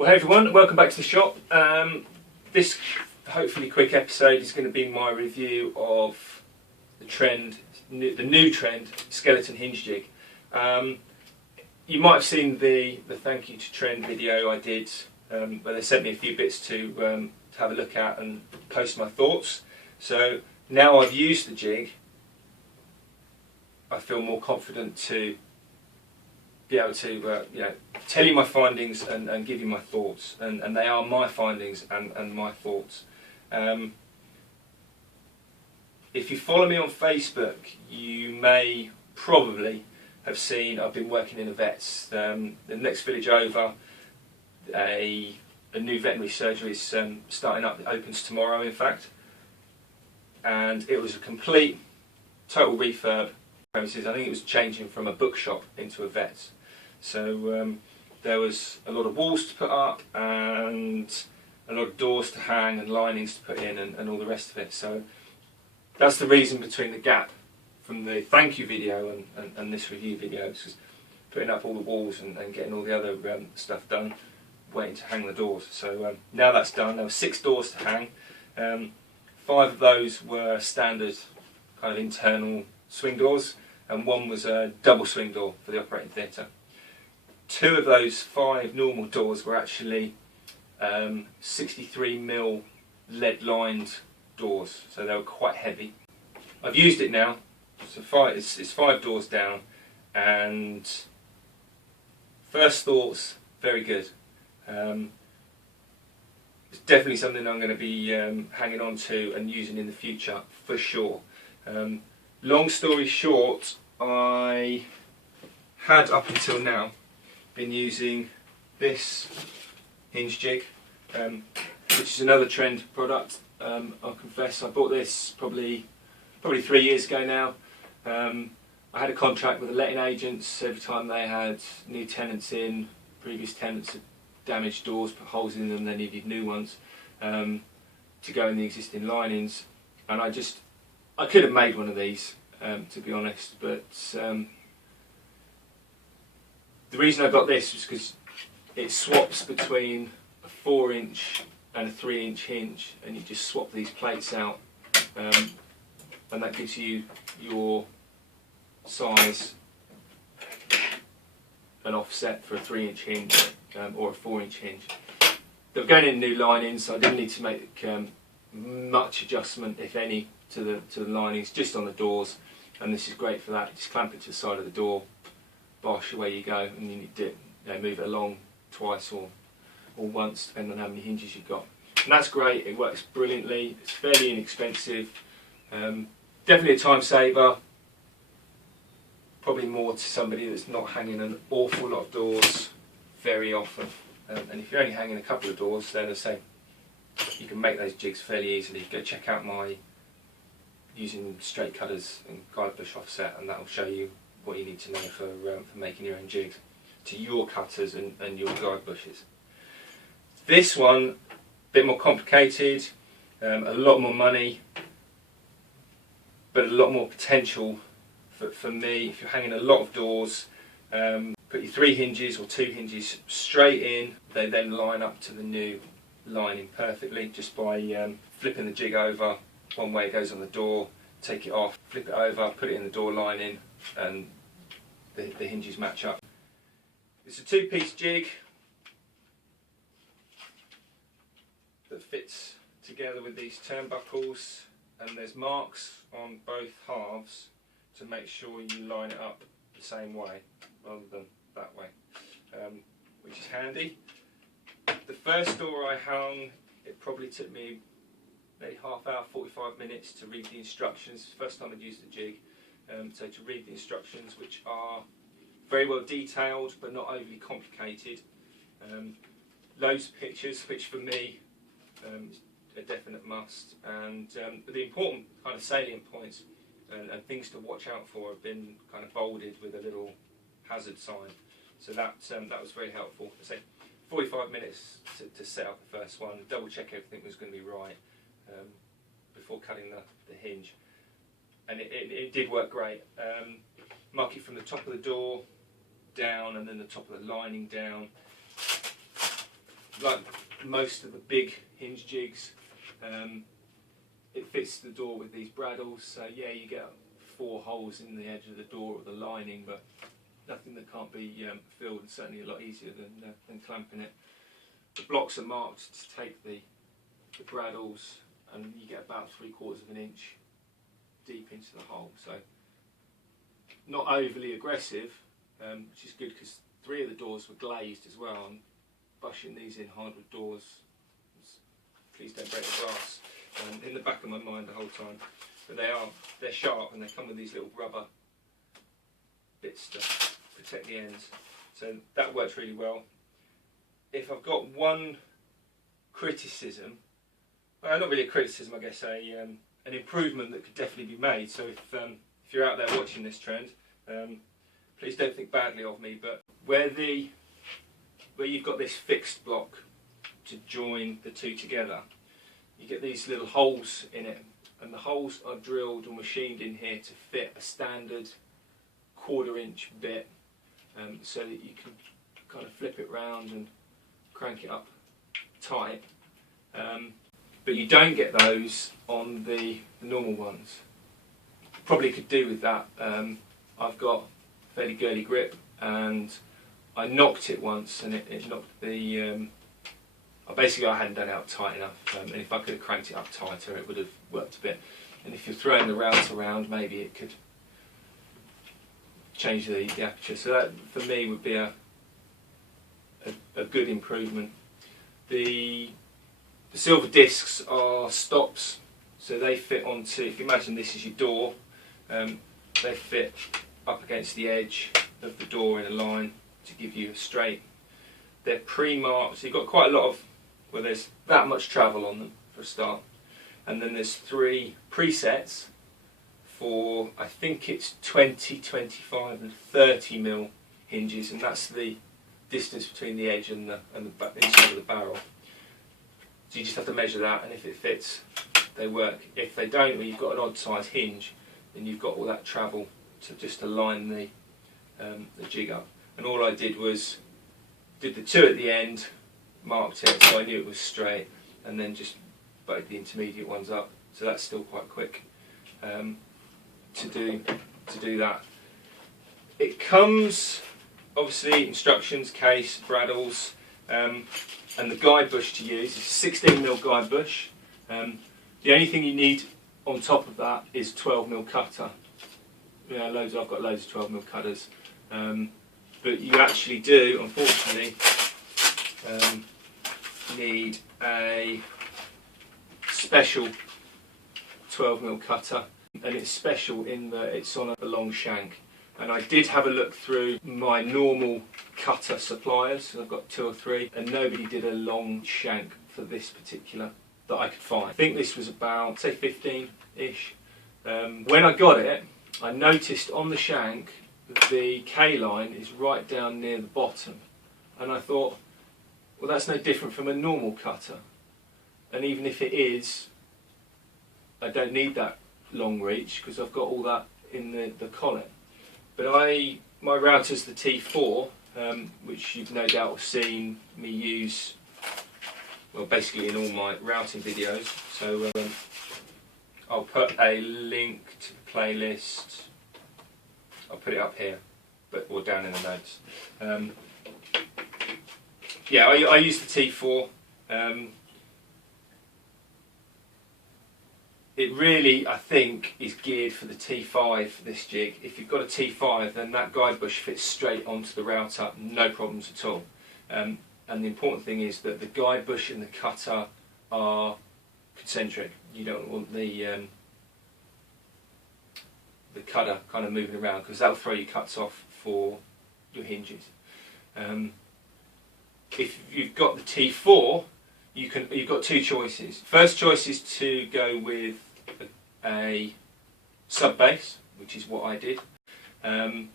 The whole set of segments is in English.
Well, hey everyone, welcome back to the shop. This hopefully quick episode is going to be my review of the new trend, skeleton hinge jig. You might have seen the thank you to trend video I did, where they sent me a few bits to have a look at and post my thoughts. So now I've used the jig, I feel more confident to be able to tell you my findings and give you my thoughts, and they are my findings and my thoughts. If you follow me on Facebook, you may probably have seen I've been working in a vet's. The next village over, a new veterinary surgery is starting up. It opens tomorrow, in fact, and it was a complete, total refurb premises. I think it was changing from a bookshop into a vet's. So there was a lot of walls to put up and a lot of doors to hang and linings to put in and all the rest of it. So that's the reason between the gap from the thank you video and this review video. It's just putting up all the walls and getting all the other stuff done, waiting to hang the doors. So now that's done. There were 6 doors to hang. 5 of those were standard kind of internal swing doors, and 1 was a double swing door for the operating theatre. 2 of those 5 normal doors were actually 63mm lead lined doors, so they were quite heavy. I've used it now, so it's 5 doors down, and first thoughts, very good. It's definitely something I'm going to be hanging on to and using in the future for sure. Long story short, I had up until now been using this hinge jig, which is another trend product. I'll confess, I bought this probably 3 years ago now. I had a contract with the letting agents. Every time they had new tenants in, previous tenants had damaged doors, put holes in them, they needed new ones to go in the existing linings, and I could have made one of these, to be honest, but the reason I got this was because it swaps between a 4-inch and a 3-inch hinge, and you just swap these plates out, and that gives you your size and offset for a 3-inch hinge or a 4-inch hinge. They were going in new linings, so I didn't need to make much adjustment, if any, to the linings, just on the doors, and this is great for that. You just clamp it to the side of the door, bosh, away you go, and you need to move it along twice or once, depending on how many hinges you've got. And that's great, it works brilliantly, it's fairly inexpensive, definitely a time saver, probably more to somebody that's not hanging an awful lot of doors very often. And if you're only hanging a couple of doors, then as I say, you can make those jigs fairly easily. Go check out my using straight cutters and guide bush offset, and that will show you what you need to know for making your own jigs to your cutters and your guide bushes. This one, a bit more complicated, a lot more money, but a lot more potential for me. If you're hanging a lot of doors, put your 3 hinges or 2 hinges straight in, they then line up to the new lining perfectly just by flipping the jig over. One way it goes on the door, take it off, flip it over, put it in the door lining, and the hinges match up. It's a 2-piece jig that fits together with these turnbuckles, and there's marks on both halves to make sure you line it up the same way rather than that way, which is handy. The first door I hung, it probably took me maybe half hour, 45 minutes to read the instructions. First time I'd used the jig, so to read the instructions, which are very well detailed but not overly complicated. Loads of pictures, which for me is a definite must, and the important kind of salient points and things to watch out for have been kind of bolded with a little hazard sign. So that was very helpful. I say 45 minutes to set up the first one, double check everything was going to be right before cutting the hinge, and it did work great. Mark it from the top of the door down, and then the top of the lining down. like most of the big hinge jigs, it fits the door with these braddles, so yeah, you get 4 holes in the edge of the door or the lining, but nothing that can't be filled, and certainly a lot easier than clamping it. The blocks are marked to take the braddles, and you get about 3/4 of an inch deep into the hole, so not overly aggressive, which is good because 3 of the doors were glazed as well. I'm bushing these in hardwood doors. Please don't break the glass. In the back of my mind the whole time, but they're sharp, and they come with these little rubber bits to protect the ends, so that works really well. If I've got one criticism, well, not really a criticism, I guess an improvement that could definitely be made. So if you're out there watching this trend, please don't think badly of me, but where you've got this fixed block to join the two together, you get these little holes in it, and the holes are drilled or machined in here to fit a standard 1/4 inch bit, so that you can kind of flip it round and crank it up tight, but you don't get those on the normal ones. Probably could do with that. I've got fairly girly grip, and I knocked it once, and it knocked the basically I hadn't done it up tight enough, and if I could have cranked it up tighter it would have worked a bit. And if you're throwing the router around, maybe it could change the aperture, so that for me would be a good improvement. The silver discs are stops, so they fit onto, if you imagine this is your door, they fit up against the edge of the door in a line to give you a straight. They're pre-marked, so you've got quite a lot of, well, there's that much travel on them for a start, and then there's 3 presets for, I think it's 20, 25 and 30mm hinges, and that's the distance between the edge and the inside of the barrel. So you just have to measure that, and if it fits, they work. If they don't, or you've got an odd size hinge, then you've got all that travel to just align the jig up. And all I did was did the 2 at the end, marked it so I knew it was straight, and then just butted the intermediate ones up. So that's still quite quick to do that. It comes, obviously, instructions, case, braddles, and the guide bush to use is a 16mm guide bush. The only thing you need on top of that is 12mm cutter. Yeah, I've got loads of 12mm cutters, but you actually do, unfortunately, need a special 12mm cutter, and it's special in that it's on a long shank. And I did have a look through my normal cutter suppliers, I've got 2 or 3, and nobody did a long shank for this particular that I could find. I think this was about, say, 15-ish. When I got it, I noticed on the shank that the K-line is right down near the bottom, and I thought, well, that's no different from a normal cutter, and even if it is, I don't need that long reach because I've got all that in the collet. But my router's the T4, which you've no doubt seen me use, well, basically in all my routing videos. So I'll put a link to the playlist. I'll put it up here, or down in the notes. Yeah, I use the T4. It really, I think, is geared for the T5 for this jig. If you've got a T5, then that guide bush fits straight onto the router, no problems at all. And the important thing is that the guide bush and the cutter are concentric. You don't want the cutter kind of moving around, because that'll throw your cuts off for your hinges. If you've got the T4, you've got 2 choices. First choice is to go with a sub base, which is what I did. And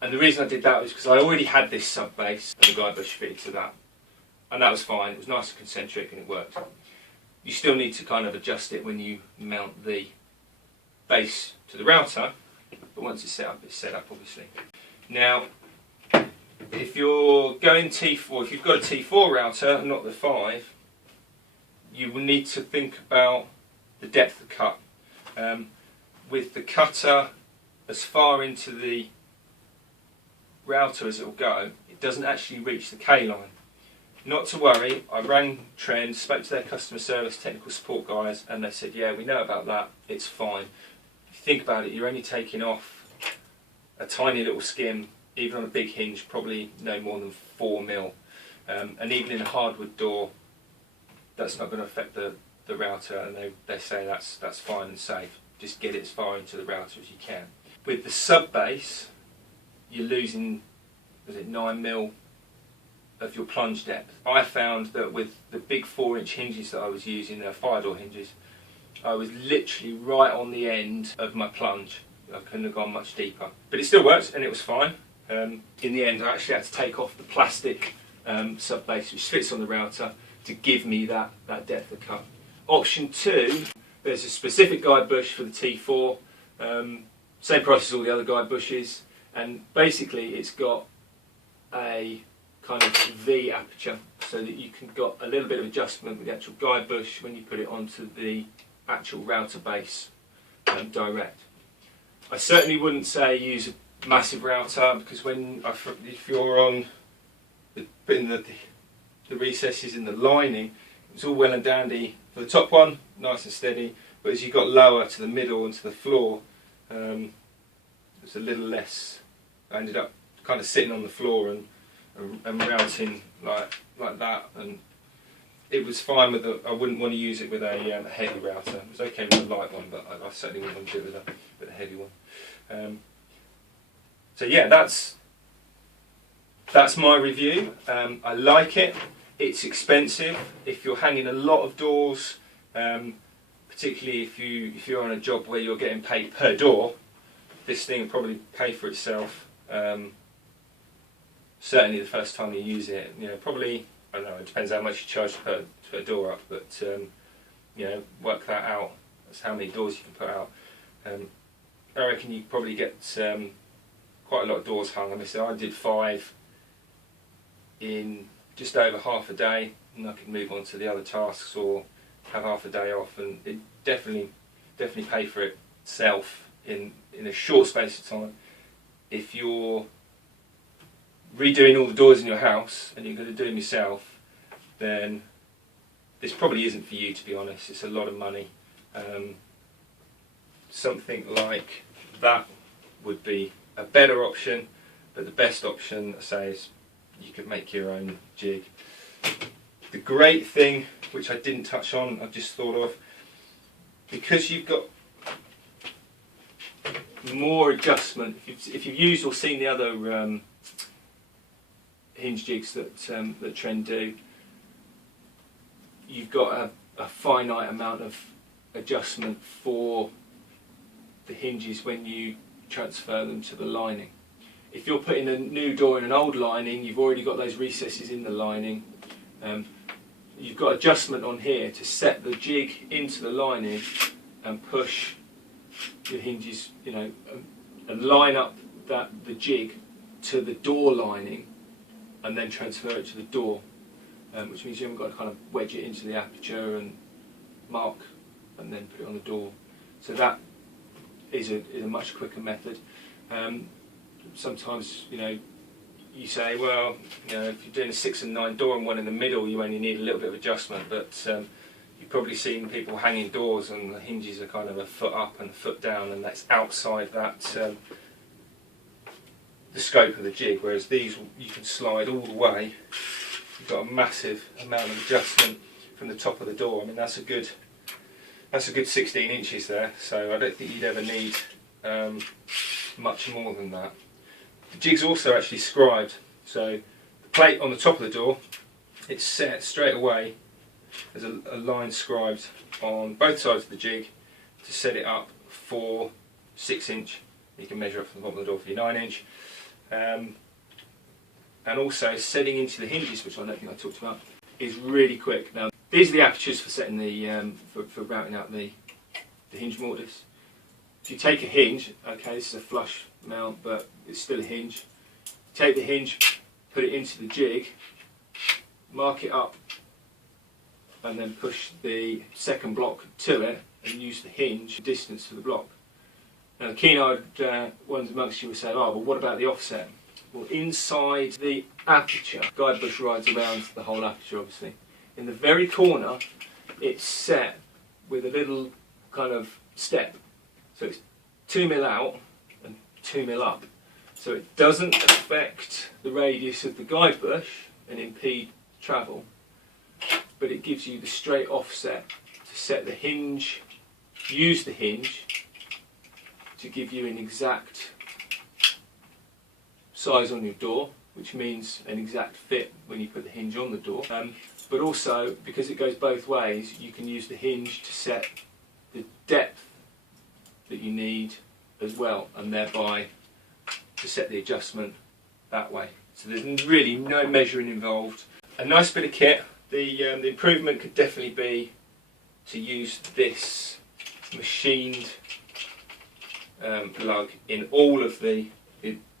the reason I did that was because I already had this sub base and the guide bush fitted to that, and that was fine. It was nice and concentric and it worked. You still need to kind of adjust it when you mount the base to the router, but once it's set up obviously. Now, If you're going T4, if you've got a T4 router, not the 5, you will need to think about the depth of cut. With the cutter as far into the router as it will go, it doesn't actually reach the K line. Not to worry, I rang Trend, spoke to their customer service technical support guys, and they said, yeah, we know about that, it's fine. If you think about it, you're only taking off a tiny little skim, even on a big hinge, probably no more than 4 mil. And even in a hardwood door, that's not going to affect the router, and they say that's fine and safe. Just get it as far into the router as you can. With the sub base, you're losing, was it 9 mil of your plunge depth. I found that with the big 4-inch hinges that I was using, they're fire door hinges, I was literally right on the end of my plunge. I couldn't have gone much deeper. But it still works, and it was fine. In the end, I actually had to take off the plastic sub base which fits on the router to give me that depth of cut. Option 2, there's a specific guide bush for the T4, same price as all the other guide bushes, and basically it's got a kind of V aperture so that you can got a little bit of adjustment with the actual guide bush when you put it onto the actual router base direct. I certainly wouldn't say use a massive router, because if you're on putting the recesses in the lining, it's all well and dandy for the top one, nice and steady, but as you got lower to the middle and to the floor, it's a little less. I ended up kind of sitting on the floor and routing like that, and it was fine with I wouldn't want to use it with a heavy router. It was okay with a light one, but I certainly wouldn't want to do it with a heavy one. So yeah, that's my review. I like it. It's expensive. If you're hanging a lot of doors, particularly if you're on a job where you're getting paid per door, this thing will probably pay for itself. Certainly the first time you use it. Probably, I don't know, it depends how much you charge per door up, but work that out. That's how many doors you can put out. I reckon you probably get quite a lot of doors hung. I did 5 in just over half a day, and I could move on to the other tasks or have half a day off, and it definitely pay for itself in a short space of time. If you're redoing all the doors in your house and you're going to do them yourself, then this probably isn't for you, to be honest. It's a lot of money. Something like that would be a better option, but the best option, I say, is you could make your own jig. The great thing, which I didn't touch on, I've just thought of, because you've got more adjustment, if you've used or seen the other hinge jigs that Trend do, you've got a finite amount of adjustment for the hinges when you transfer them to the lining. If you're putting a new door in an old lining, you've already got those recesses in the lining. You've got adjustment on here to set the jig into the lining and push the hinges, and line up the jig to the door lining, and then transfer it to the door, which means you haven't got to kind of wedge it into the aperture and mark and then put it on the door. So that is a much quicker method. Sometimes you say, well, if you're doing a 6 and 9 door and one in the middle, you only need a little bit of adjustment, but you've probably seen people hanging doors and the hinges are kind of a foot up and a foot down, and that's outside that the scope of the jig, whereas these you can slide all the way. You've got a massive amount of adjustment from the top of the door. I mean, that's a good 16 inches there, so I don't think you'd ever need much more than that. The jig's also actually scribed, so the plate on the top of the door, it's set straight away. There's a line scribed on both sides of the jig to set it up for 6 inch. You can measure up from the bottom of the door for your 9 inch. And also setting into the hinges, which I don't think I talked about, is really quick. Now these are the apertures for setting the for routing out the hinge mortise. If you take a hinge, okay, this is a flush mount, but it's still a hinge. Take the hinge, put it into the jig, mark it up, and then push the second block to it and use the hinge distance to the block. Now the keen-eyed ones amongst you will say, oh, but what about the offset? Well, inside the aperture, guide bush rides around the whole aperture obviously. In the very corner, it's set with a little kind of step. So it's 2mm out and 2mm up. So it doesn't affect the radius of the guide bush and impede travel, but it gives you the straight offset to set the hinge, use the hinge to give you an exact size on your door, which means an exact fit when you put the hinge on the door. But also, because it goes both ways, you can use the hinge to set the depth that you need as well, and thereby to set the adjustment that way. So there's really no measuring involved. A nice bit of kit. The improvement could definitely be to use this machined plug in all of the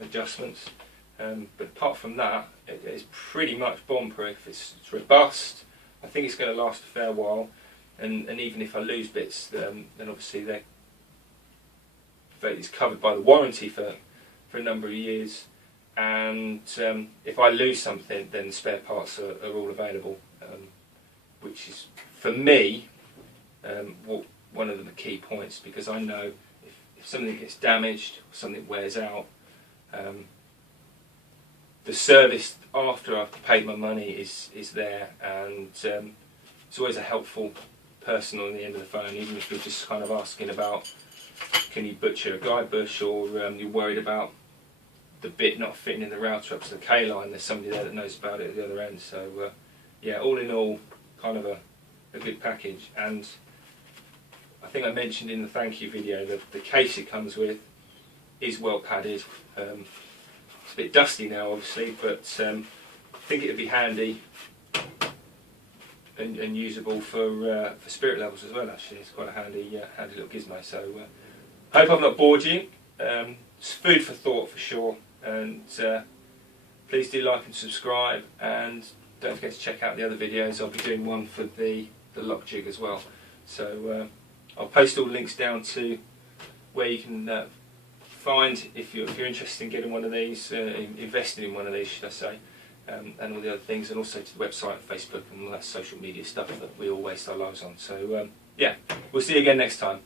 adjustments. But apart from that, it is pretty much bomb-proof. It's robust. I think it's going to last a fair while. And even if I lose bits, then obviously it's covered by the warranty for a number of years. And if I lose something, then the spare parts are all available, which is, for me, one of the key points, because I know if something gets damaged or something wears out, the service after I've paid my money is there, and it's always a helpful person on the end of the phone, even if you're just kind of asking about, can you butcher a guide bush, or you're worried about the bit not fitting in the router up to the K-line. There's somebody there that knows about it at the other end. So yeah, all in all, kind of a good package. And I think I mentioned in the thank you video that the case it comes with is well padded. It's a bit dusty now obviously, but I think it would be handy and usable for spirit levels as well. Actually, it's quite a handy little gizmo. So hope I've not bored you. It's food for thought for sure. And please do like and subscribe, and don't forget to check out the other videos. I'll be doing one for the lock jig as well. So I'll post all the links down to where you can find, if you're interested in getting one of these, investing in one of these should I say, and all the other things, and also to the website, Facebook and all that social media stuff that we all waste our lives on. So yeah, we'll see you again next time.